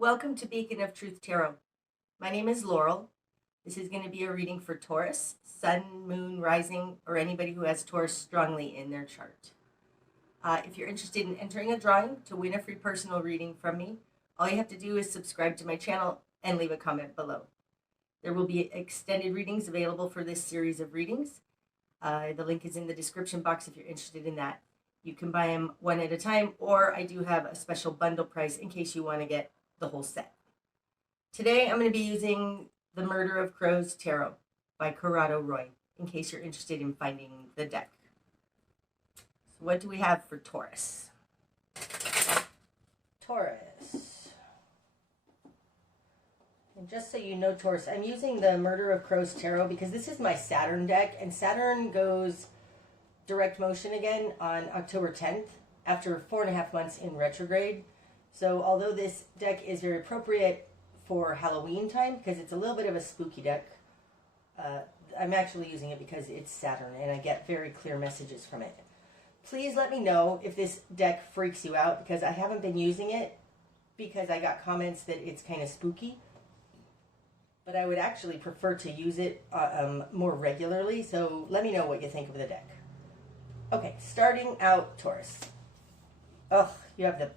Welcome to Beacon of Truth Tarot. My name is Laurel. This is going to be a reading for Taurus, Sun, Moon, Rising, or anybody who has Taurus strongly in their chart. If you're interested in entering a drawing to win a free personal reading from me, all you have to do is subscribe to my channel and leave a comment below. There will be extended readings available for this series of readings. The link is in the description box if you're interested in that. You can buy them one at a time, or I do have a special bundle price in case you want to get the whole set. Today I'm going to be using The Murder of Crows Tarot by Corrado Roi, in case you're interested in finding the deck. So what do we have for Taurus? Taurus. And just so you know, Taurus, I'm using the Murder of Crows Tarot because this is my Saturn deck, and Saturn goes direct motion again on October 10th after 4.5 months in retrograde. So although this deck is very appropriate for Halloween time, because it's a little bit of a spooky deck, I'm actually using it because it's Saturn and I get very clear messages from it. Please let me know if this deck freaks you out, because I haven't been using it because I got comments that it's kind of spooky. But I would actually prefer to use it more regularly, so let me know what you think of the deck. Okay, starting out, Taurus. Oh, you have the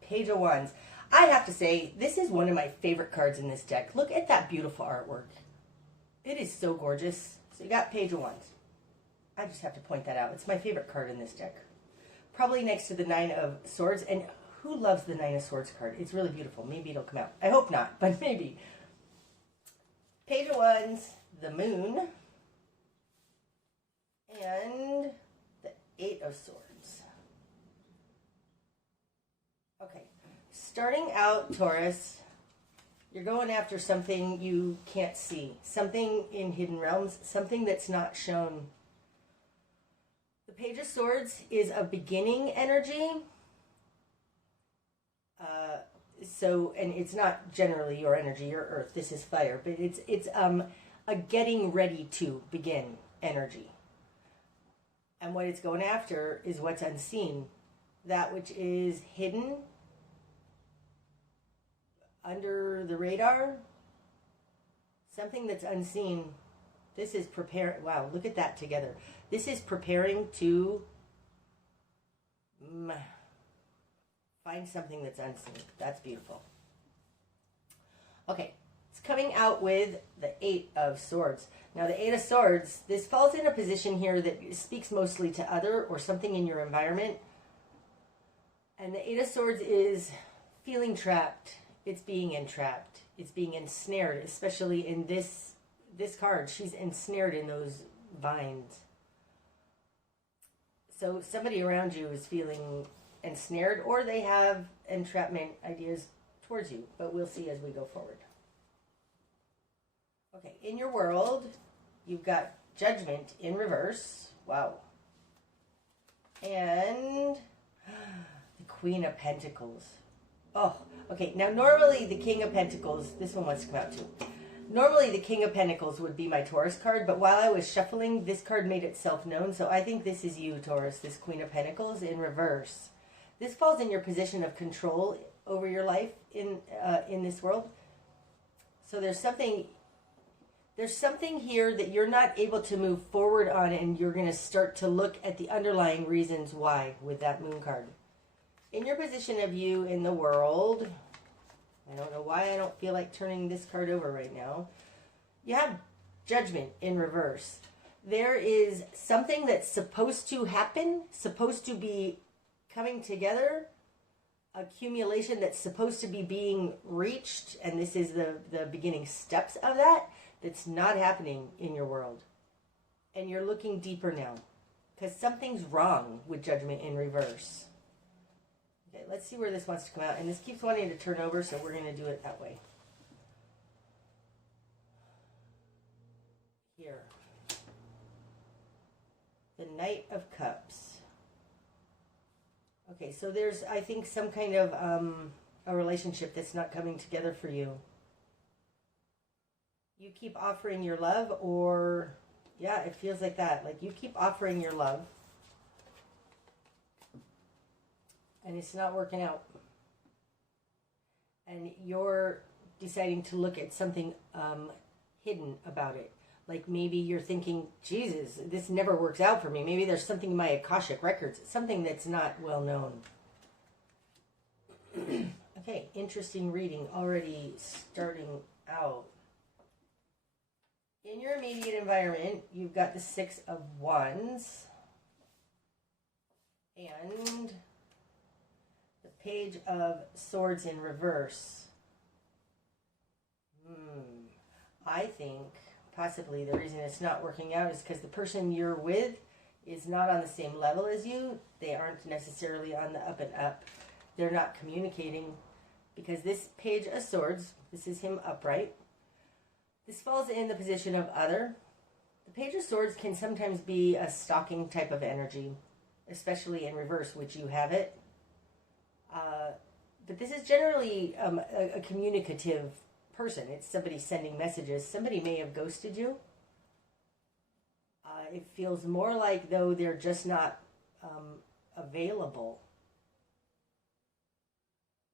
Page of Wands. I have to say, this is one of my favorite cards in this deck. Look at that beautiful artwork. It is so gorgeous. So you got Page of Wands. I just have to point that out. It's my favorite card in this deck. Probably next to the Nine of Swords. And who loves the Nine of Swords card? It's really beautiful. Maybe it'll come out. I hope not, but maybe. Page of Wands, the Moon, and the Eight of Swords. Okay, starting out, Taurus, you're going after something you can't see, something in hidden realms, something that's not shown. The Page of Swords is a beginning energy. And it's not generally your energy, your earth. This is fire, but it's a getting ready to begin energy. And what it's going after is what's unseen. That which is hidden under the radar, something that's unseen. This is preparing. Wow, look at that together. This is preparing to find something that's unseen. That's beautiful. Okay, it's coming out with the Eight of Swords. Now, the Eight of Swords, this falls in a position here that speaks mostly to other or something in your environment. And the Eight of Swords is feeling trapped. It's being entrapped. It's being ensnared, especially in this card. She's ensnared in those vines. So somebody around you is feeling ensnared, or they have entrapment ideas towards you. But we'll see as we go forward. Okay, in your world, you've got Judgment in reverse. Wow. And the Queen of Pentacles. Oh, okay. Now, normally the King of Pentacles, this one wants to come out too. Normally the King of Pentacles would be my Taurus card, but while I was shuffling, this card made itself known. So I think this is you, Taurus, this Queen of Pentacles in reverse. This falls in your position of control over your life in this world. So there's something here that you're not able to move forward on, and you're going to start to look at the underlying reasons why with that Moon card. In your position of you in the world, I don't know why I don't feel like turning this card over right now. You have Judgment in reverse. There is something that's supposed to happen, supposed to be coming together, accumulation that's supposed to be being reached, and this is the beginning steps of that, that's not happening in your world. And you're looking deeper now, because something's wrong with Judgment in reverse. Okay, let's see where this wants to come out. And this keeps wanting to turn over, so we're going to do it that way. Here. The Knight of Cups. Okay, so there's, I think, some kind of a relationship that's not coming together for you. You keep offering your love, or, yeah, it feels like that. Like you keep offering your love, and it's not working out. And and you're deciding to look at something hidden about it. Like maybe you're thinking, Jesus, this never works out for me. Maybe there's something in my Akashic records, something that's not well known. Okay, interesting reading already starting out. In your immediate environment, you've got the Six of Wands and the Page of Swords in reverse. I think possibly the reason it's not working out is because the person you're with is not on the same level as you. They aren't necessarily on the up and up. They're not communicating because this Page of Swords, this is him upright. This falls in the position of other. The Page of Swords can sometimes be a stalking type of energy, especially in reverse, which you have it. But this is generally a communicative person. It's somebody sending messages. Somebody may have ghosted you. It feels more like though they're just not available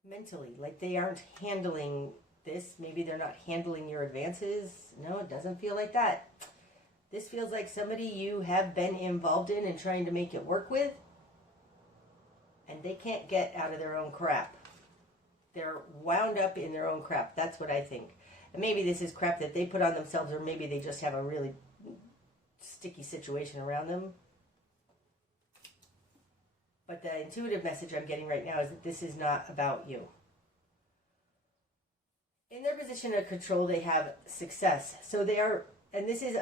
mentally, like they aren't handling this. Maybe they're not handling your advances. No, it doesn't feel like that. This feels like somebody you have been involved in and trying to make it work with, and they can't get out of their own crap. They're wound up in their own crap. That's what I think. And maybe this is crap that they put on themselves, or maybe they just have a really sticky situation around them. But the intuitive message I'm getting right now is that this is not about you. In their position of control, they have success. So they are, and this is,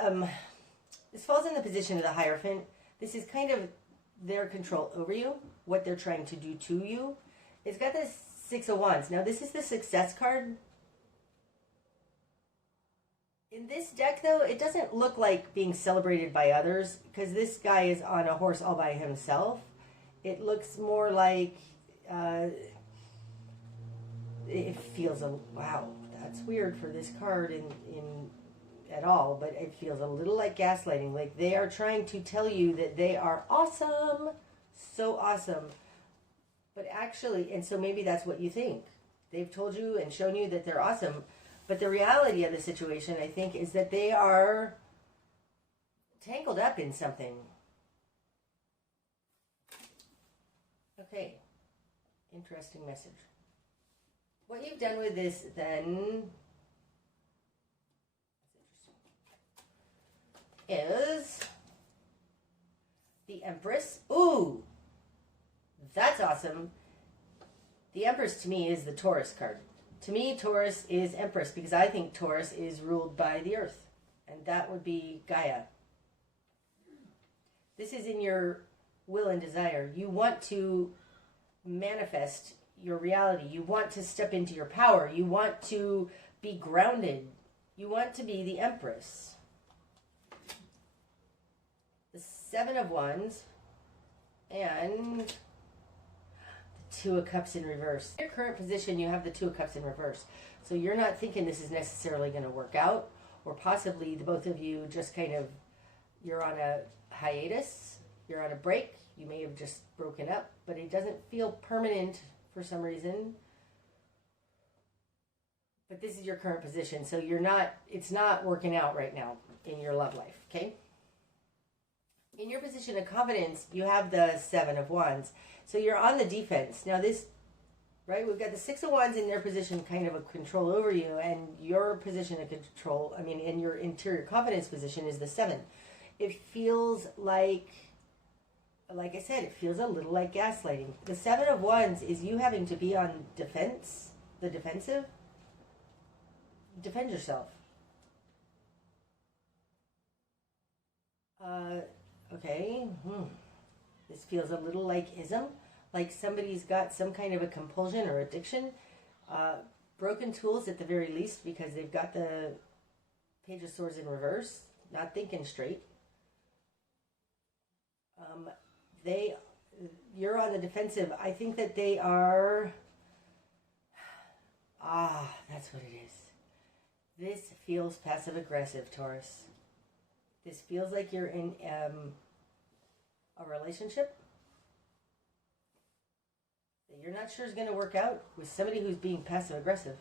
this falls in the position of the Hierophant. This is kind of their control over you, what they're trying to do to you. It's got this Six of Wands. Now, this is the success card. In this deck, though, it doesn't look like being celebrated by others because this guy is on a horse all by himself. It looks more like, it feels wow, that's weird for this card in at all, but it feels a little like gaslighting. Like they are trying to tell you that they are awesome, so awesome. But actually, and so maybe that's what you think. They've told you and shown you that they're awesome. But the reality of the situation, I think, is that they are tangled up in something. Okay. Interesting message. What you've done with this, then, is the Empress. Ooh! That's awesome. The Empress, to me, is the Taurus card. To me, Taurus is Empress because I think Taurus is ruled by the Earth. And that would be Gaia. This is in your will and desire. You want to manifest your reality. You want to step into your power. You want to be grounded. You want to be the Empress. The Seven of Wands and the Two of Cups in reverse. In your current position, you have the Two of Cups in reverse. So you're not thinking this is necessarily going to work out, or possibly the both of you just kind of, you're on a hiatus, you're on a break, you may have just broken up, but it doesn't feel permanent for some reason. But this is your current position, so you're not, it's not working out right now in your love life, okay? In your position of confidence, you have the Seven of Wands. So you're on the defense. Now this, right, we've got the Six of Wands in their position kind of a control over you, and your position of control, I mean, in your interior confidence position is the Seven. It feels like I said, it feels a little like gaslighting. The Seven of Wands is you having to be on defense, the defensive. Defend yourself. Okay. This feels a little like ism, like somebody's got some kind of a compulsion or addiction. Broken tools at the very least, because they've got the Page of Swords in reverse, not thinking straight. You're on the defensive. I think that they are, that's what it is. This feels passive aggressive, Taurus. This feels like you're in a relationship that You're not sure is going to work out with somebody who's being passive aggressive.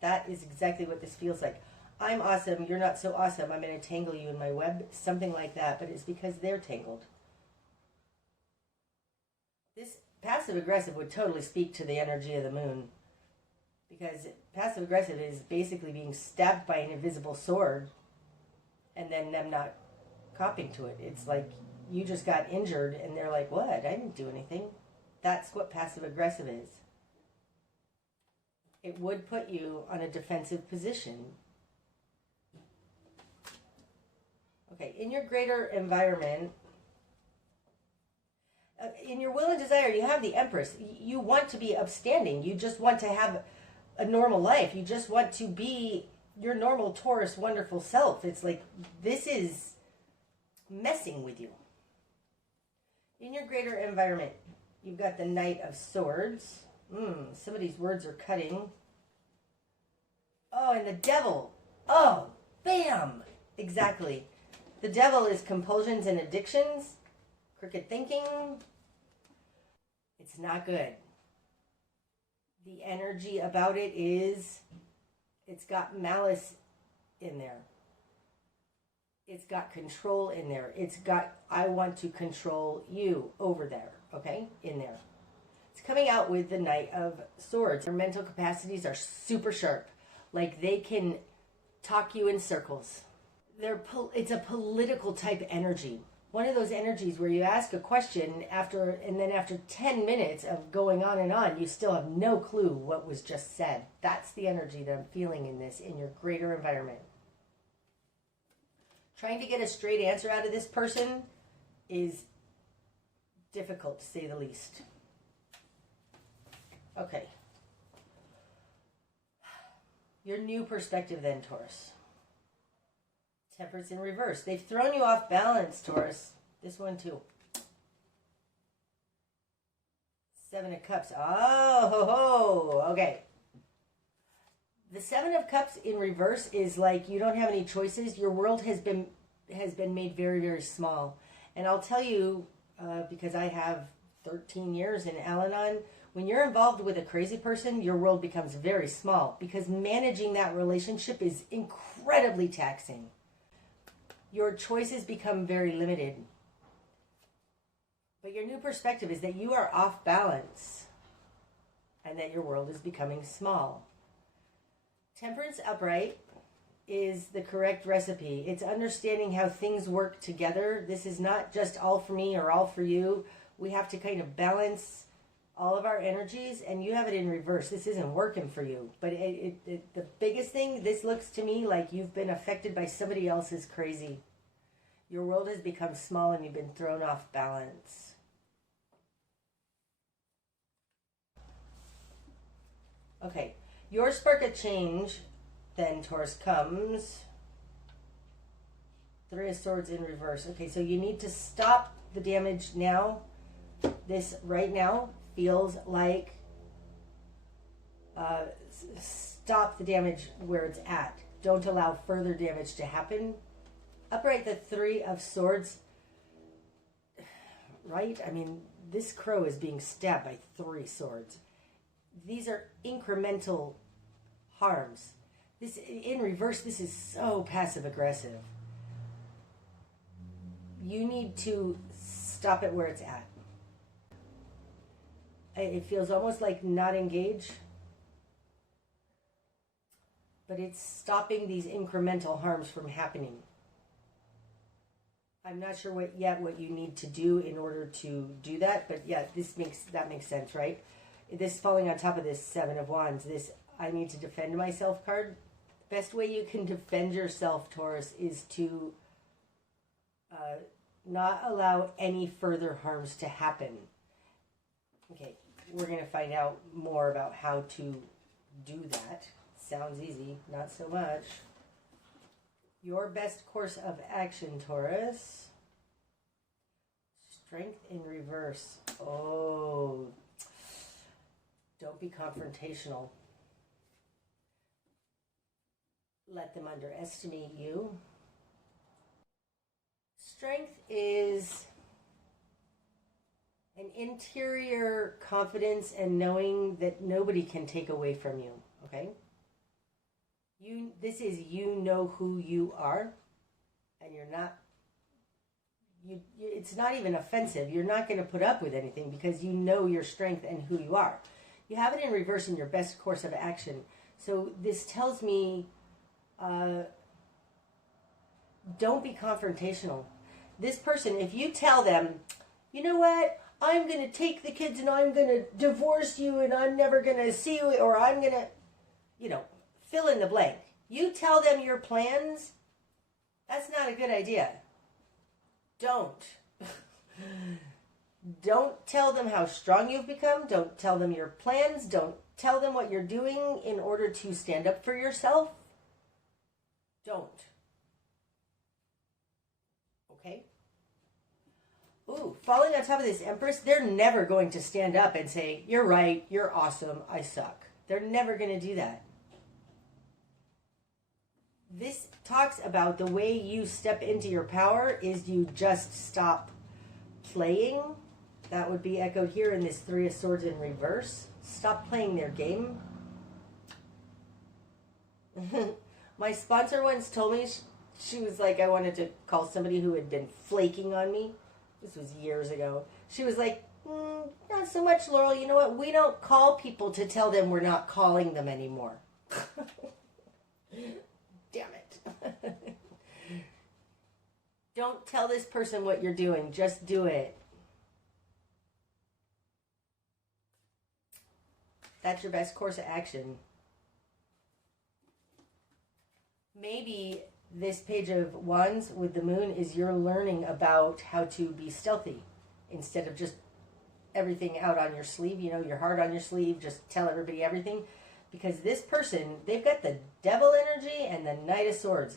That is exactly what this feels like. I'm awesome, you're not so awesome, I'm going to tangle you in my web, something like that, but it's because they're tangled. This passive aggressive would totally speak to the energy of the moon, because passive aggressive is basically being stabbed by an invisible sword and then them not copping to it. It's like you just got injured and they're like, what? I didn't do anything. That's what passive aggressive is. It would put you on a defensive position. Okay, in your greater environment, in your will and desire, you have the Empress. You want to be upstanding. You just want to have a normal life. You just want to be your normal Taurus wonderful self. It's like this is messing with you. In your greater environment, you've got the Knight of Swords. Some of these words are cutting. Oh, and the Devil. Oh, bam! Exactly. The Devil is compulsions and addictions, crooked thinking. It's not good. The energy about it is, it's got malice in there. It's got control in there. It's got, I want to control you over there, okay? In there. It's coming out with the Knight of Swords. Their mental capacities are super sharp. Like they can talk you in circles. It's a political type energy. One of those energies where you ask a question and then after 10 minutes of going on, you still have no clue what was just said. That's the energy that I'm feeling in your greater environment. Trying to get a straight answer out of this person is difficult, to say the least. Okay. Your new perspective then, Taurus. Temperance in reverse. They've thrown you off balance, Taurus. This one too. Seven of Cups. Oh, ho, ho. Okay. The Seven of Cups in reverse is like you don't have any choices. Your world has been made very, very small. And I'll tell you, because I have 13 years in Al-Anon, when you're involved with a crazy person, your world becomes very small because managing that relationship is incredibly taxing. Your choices become very limited. But your new perspective is that you are off balance and that your world is becoming small. Temperance upright is the correct recipe. It's understanding how things work together. This is not just all for me or all for you. We have to kind of balance all of our energies, and you have it in reverse. This isn't working for you. But the biggest thing, this looks to me like you've been affected by somebody else's crazy. Your world has become small and you've been thrown off balance. Okay, your spark of change, then, Taurus, comes. Three of Swords in reverse. Okay, so you need to stop the damage now. This right now feels like stop the damage where it's at. Don't allow further damage to happen. Upright, the Three of Swords. Right? I mean, this crow is being stabbed by 3 swords. These are incremental harms. This in reverse, this is so passive aggressive. You need to stop it where it's at. It feels almost like not engage, but it's stopping these incremental harms from happening. I'm not sure what you need to do in order to do that, but yeah, that makes sense, right? This falling on top of this Seven of Wands, this I need to defend myself card. The best way you can defend yourself, Taurus, is to not allow any further harms to happen. Okay, we're going to find out more about how to do that. Sounds easy, not so much. Your best course of action, Taurus. Strength in reverse. Oh, don't be confrontational. Let them underestimate you. Strength is An interior confidence and knowing that nobody can take away from you, okay? This is, you know who you are, and you're not, it's not even offensive. You're not going to put up with anything because you know your strength and who you are. You have it in reverse in your best course of action. So this tells me, don't be confrontational. This person, if you tell them, you know what, I'm going to take the kids and I'm going to divorce you and I'm never going to see you, or I'm going to, fill in the blank. You tell them your plans, that's not a good idea. Don't. Don't tell them how strong you've become. Don't tell them your plans. Don't tell them what you're doing in order to stand up for yourself. Don't. Okay? Ooh, falling on top of this Empress, they're never going to stand up and say, you're right, you're awesome, I suck. They're never going to do that. This talks about the way you step into your power is you just stop playing. That would be echoed here in this Three of Swords in reverse. Stop playing their game. My sponsor once told me, she was like, I wanted to call somebody who had been flaking on me. This was years ago. She was like, not so much, Laurel. You know what? We don't call people to tell them we're not calling them anymore. Damn it. Don't tell this person what you're doing. Just do it. That's your best course of action. Maybe this Page of Wands with the moon is you're learning about how to be stealthy instead of just everything out on your sleeve, your heart on your sleeve, just tell everybody everything. Because this person, they've got the devil energy and the Knight of Swords.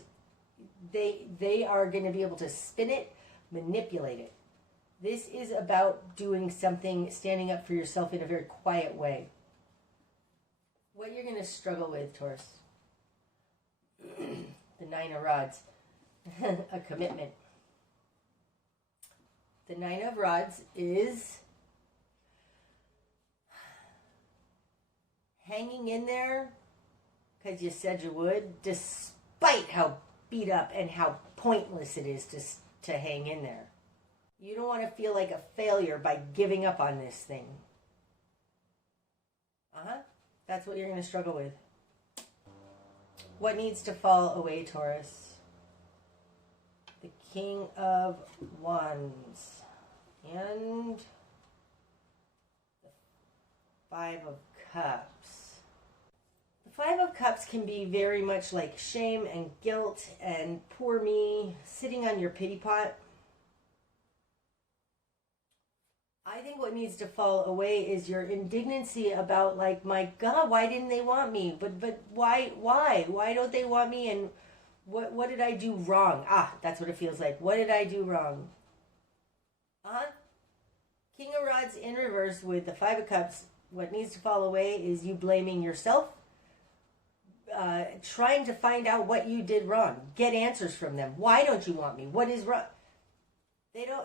They are going to be able to spin it, manipulate it. This is about doing something, standing up for yourself in a very quiet way. What you're going to struggle with, Taurus. The Nine of Rods. A commitment. The Nine of Rods is hanging in there because you said you would, despite how beat up and how pointless it is to hang in there. You don't want to feel like a failure by giving up on this thing. That's what you're going to struggle with. What needs to fall away, Taurus? The King of Wands and the Five of Cups. The Five of Cups can be very much like shame and guilt and poor me, sitting on your pity pot. I think what needs to fall away is your indignancy about, like, my God, why didn't they want me? But why? Why don't they want me? And what did I do wrong? That's what it feels like. What did I do wrong? King of Rods in reverse with the Five of Cups. What needs to fall away is you blaming yourself, trying to find out what you did wrong. Get answers from them. Why don't you want me? What is wrong?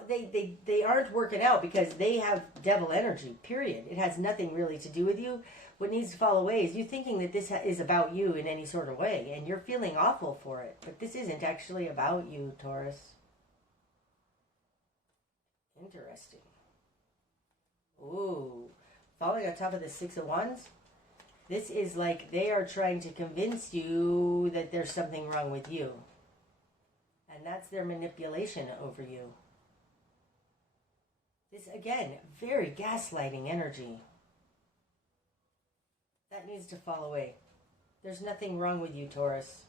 They aren't working out because they have devil energy, period. It has nothing really to do with you. What needs to fall away is you thinking that this is about you in any sort of way, and you're feeling awful for it. But this isn't actually about you, Taurus. Interesting. Ooh. Falling on top of the Six of Wands. This is like they are trying to convince you that there's something wrong with you. And that's their manipulation over you. This, again, very gaslighting energy. That needs to fall away. There's nothing wrong with you, Taurus.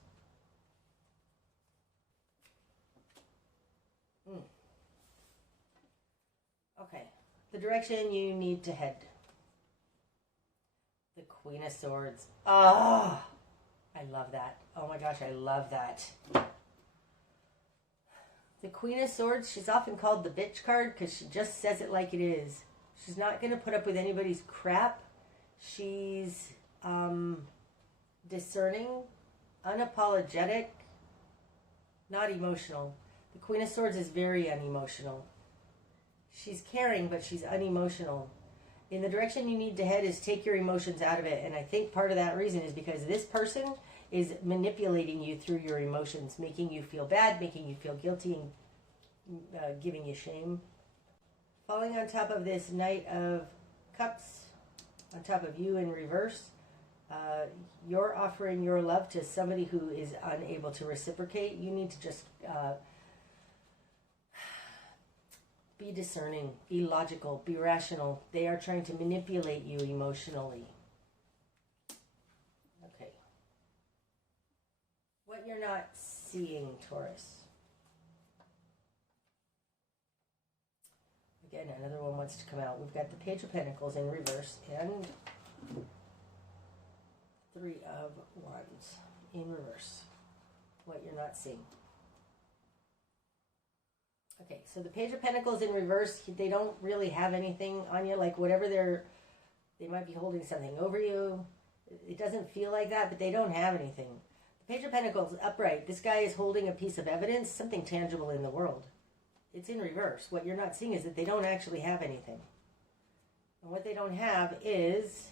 Okay. The direction you need to head. The Queen of Swords. I love that. Oh my gosh, I love that. The Queen of Swords, she's often called the bitch card because she just says it like it is. She's not going to put up with anybody's crap. She's discerning, unapologetic, not emotional. The Queen of Swords is very unemotional. She's caring, but she's unemotional. In the direction you need to head is take your emotions out of it. And I think part of that reason is because this person is manipulating you through your emotions, making you feel bad, making you feel guilty, and giving you shame. Falling on top of this Knight of Cups, on top of you in reverse, you're offering your love to somebody who is unable to reciprocate. You need to just be discerning, be logical, be rational. They are trying to manipulate you emotionally. Okay. What you're not seeing, Taurus. Again, another one wants to come out. We've got the Page of Pentacles in reverse and Three of Wands in reverse. What you're not seeing. Okay, so the Page of Pentacles in reverse, they don't really have anything on you. Like whatever they might be holding something over you. It doesn't feel like that, but they don't have anything. The Page of Pentacles upright. This guy is holding a piece of evidence, something tangible in the world. It's in reverse. What you're not seeing is that they don't actually have anything. And what they don't have is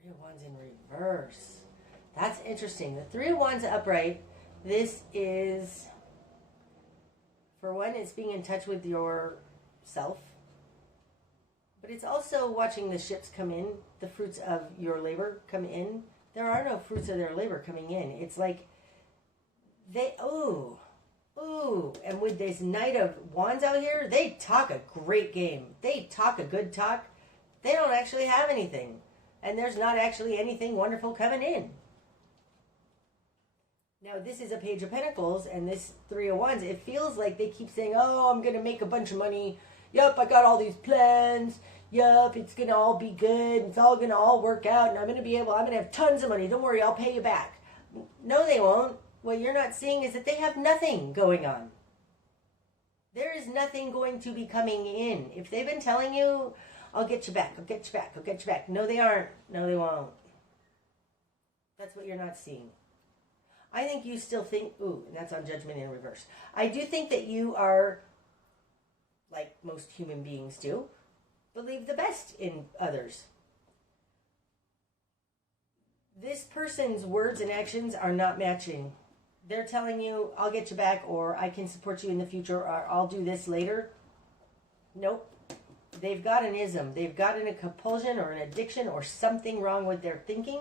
Three of Wands in reverse. That's interesting. The Three of Wands upright, this is, for one, it's being in touch with yourself. But it's also watching the ships come in, the fruits of your labor come in. There are no fruits of their labor coming in. It's like and with this Knight of Wands out here, they talk a great game. They talk a good talk. They don't actually have anything. And there's not actually anything wonderful coming in. Now, this is a Page of Pentacles, and this Three of Wands, it feels like they keep saying, oh, I'm going to make a bunch of money. Yup, I got all these plans. Yup, it's going to all be good. It's all going to all work out, and I'm going to have tons of money. Don't worry, I'll pay you back. No, they won't. What you're not seeing is that they have nothing going on. There is nothing going to be coming in. If they've been telling you, I'll get you back, I'll get you back, I'll get you back. No, they aren't. No, they won't. That's what you're not seeing. I think you still think, and that's on Judgment in reverse. I do think that you are, like most human beings do, believe the best in others. This person's words and actions are not matching. They're telling you, I'll get you back, or I can support you in the future, or I'll do this later. Nope. They've got an ism. They've got a compulsion or an addiction or something wrong with their thinking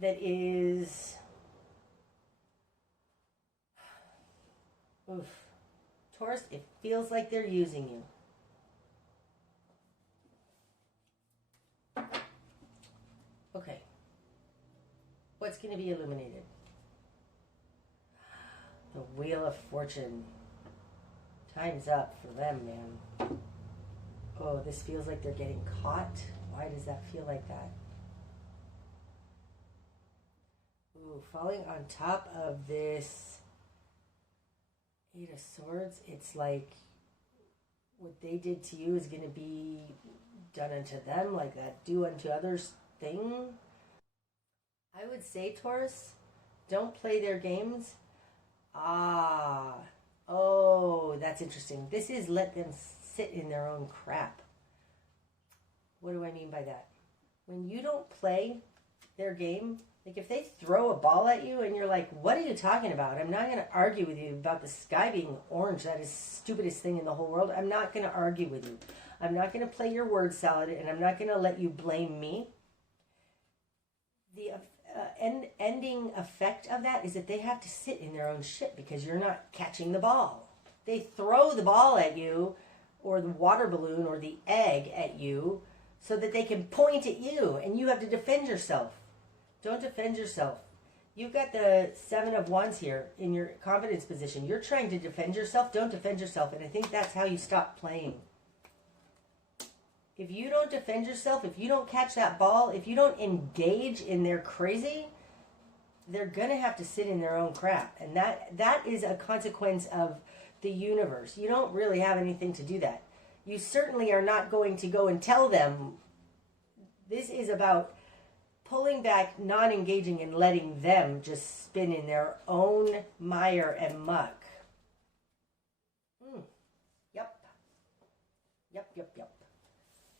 that is... Oof. Taurus, it feels like they're using you. Okay. What's going to be illuminated? The Wheel of Fortune. Time's up for them, man. Oh, this feels like they're getting caught. Why does that feel like that? Ooh, falling on top of this Eight of Swords, it's like what they did to you is going to be done unto them, like that do unto others thing. I would say, Taurus, don't play their games. Oh, that's interesting. This is let them sit in their own crap. What do I mean by that? When you don't play their game, like if they throw a ball at you and you're like, what are you talking about? I'm not going to argue with you about the sky being orange. That is the stupidest thing in the whole world. I'm not going to argue with you. I'm not going to play your word salad, and I'm not going to let you blame me. The ending effect of that is that they have to sit in their own shit because you're not catching the ball. They throw the ball at you, or the water balloon, or the egg at you, so that they can point at you, and you have to defend yourself. Don't defend yourself. You've got the Seven of Wands here in your confidence position. You're trying to defend yourself. Don't defend yourself. And I think that's how you stop playing. If you don't defend yourself, if you don't catch that ball, if you don't engage in their crazy, they're going to have to sit in their own crap. And that is a consequence of the universe. You don't really have anything to do that. You certainly are not going to go and tell them. This is about pulling back, not engaging, and letting them just spin in their own mire and muck. Yep.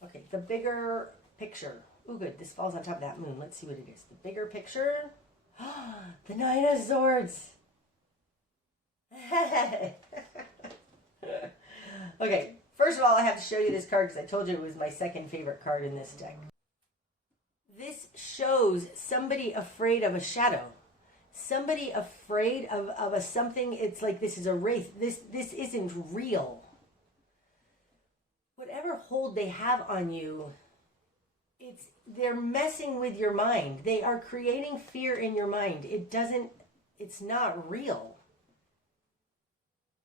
Okay, the bigger picture. Ooh, good. This falls on top of that moon. Let's see what it is. The bigger picture. The Nine of Swords. Okay, first of all, I have to show you this card because I told you it was my second favorite card in this deck. This shows somebody afraid of a shadow. Somebody afraid of a something. It's like this is a wraith. This isn't real. Whatever hold they have on you, they're messing with your mind. They are creating fear in your mind. It's not real.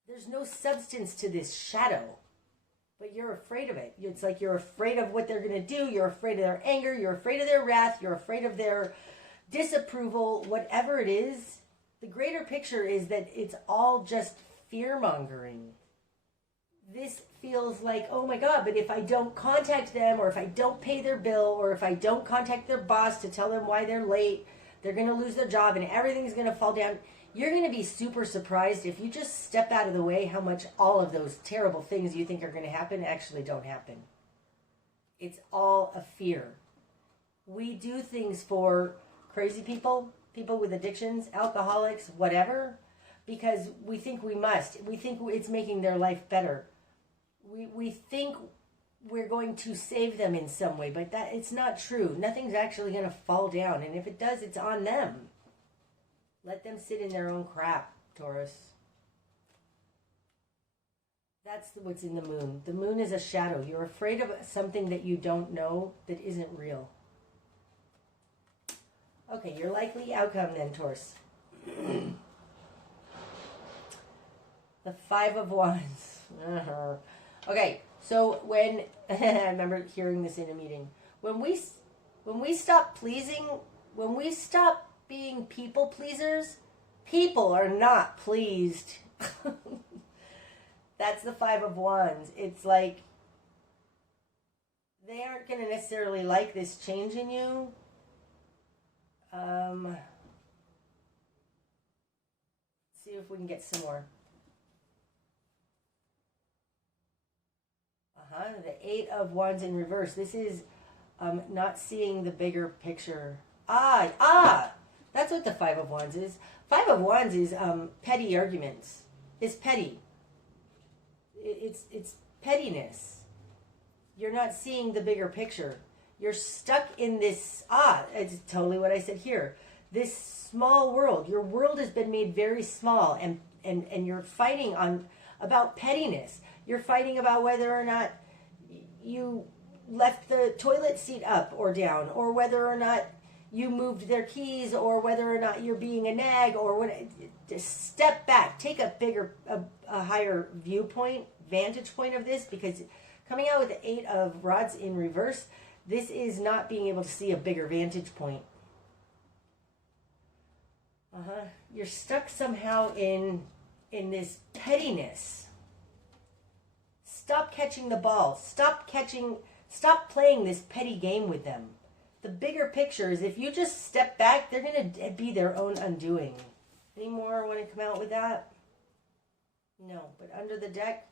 There's no substance to this shadow, but you're afraid of it. It's like you're afraid of what they're going to do. You're afraid of their anger. You're afraid of their wrath. You're afraid of their disapproval, whatever it is. The greater picture is that it's all just fear-mongering. This feels like, oh my God, but if I don't contact them, or if I don't pay their bill, or if I don't contact their boss to tell them why they're late, they're going to lose their job and everything's going to fall down. You're going to be super surprised if you just step out of the way how much all of those terrible things you think are going to happen actually don't happen. It's all a fear. We do things for crazy people, people with addictions, alcoholics, whatever, because we think we must. We think it's making their life better. We think we're going to save them in some way, but it's not true. Nothing's actually going to fall down, and if it does, it's on them. Let them sit in their own crap, Taurus. That's what's in the moon. The moon is a shadow. You're afraid of something that you don't know that isn't real. Okay, your likely outcome then, Taurus. The Five of Wands. Okay, so when I remember hearing this in a meeting, when we stop pleasing, when we stop being people pleasers, people are not pleased. That's the Five of Wands. It's like they aren't going to necessarily like this change in you. See if we can get some more. The Eight of Wands in reverse. This is not seeing the bigger picture. That's what the Five of Wands is. Five of Wands is petty arguments. It's petty. It's pettiness. You're not seeing the bigger picture. You're stuck in this, it's totally what I said here. This small world. Your world has been made very small, and you're fighting about pettiness. You're fighting about whether or not you left the toilet seat up or down, or whether or not you moved their keys, or whether or not you're being a nag, or what. Just step back, take a higher viewpoint, vantage point of this, because coming out with the Eight of Rods in reverse, this is not being able to see a bigger vantage point. You're stuck somehow in this pettiness. Stop catching the ball. Stop playing this petty game with them. The bigger picture is if you just step back, they're going to be their own undoing. Any more want to come out with that? No, but under the deck,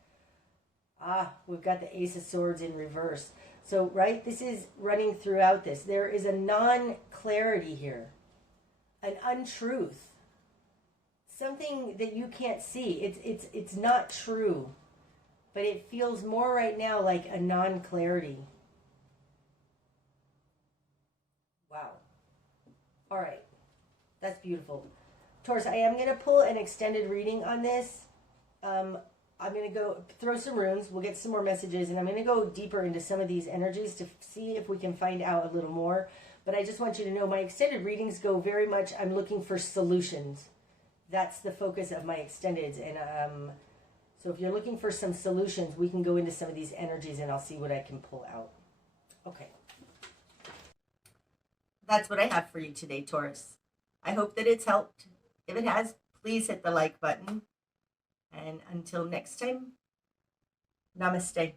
we've got the Ace of Swords in reverse. So, right, this is running throughout this. There is a non-clarity here, an untruth, something that you can't see. It's not true, but it feels more right now like a non-clarity. Wow. All right, that's beautiful. Taurus, I am going to pull an extended reading on this. I'm going to go throw some runes. We'll get some more messages, and I'm going to go deeper into some of these energies to see if we can find out a little more. But I just want you to know my extended readings go very much, I'm looking for solutions. That's the focus of my extendeds. And so if you're looking for some solutions, we can go into some of these energies, and I'll see what I can pull out. Okay. That's what I have for you today, Taurus. I hope that it's helped. If it has, please hit the like button. And until next time, namaste.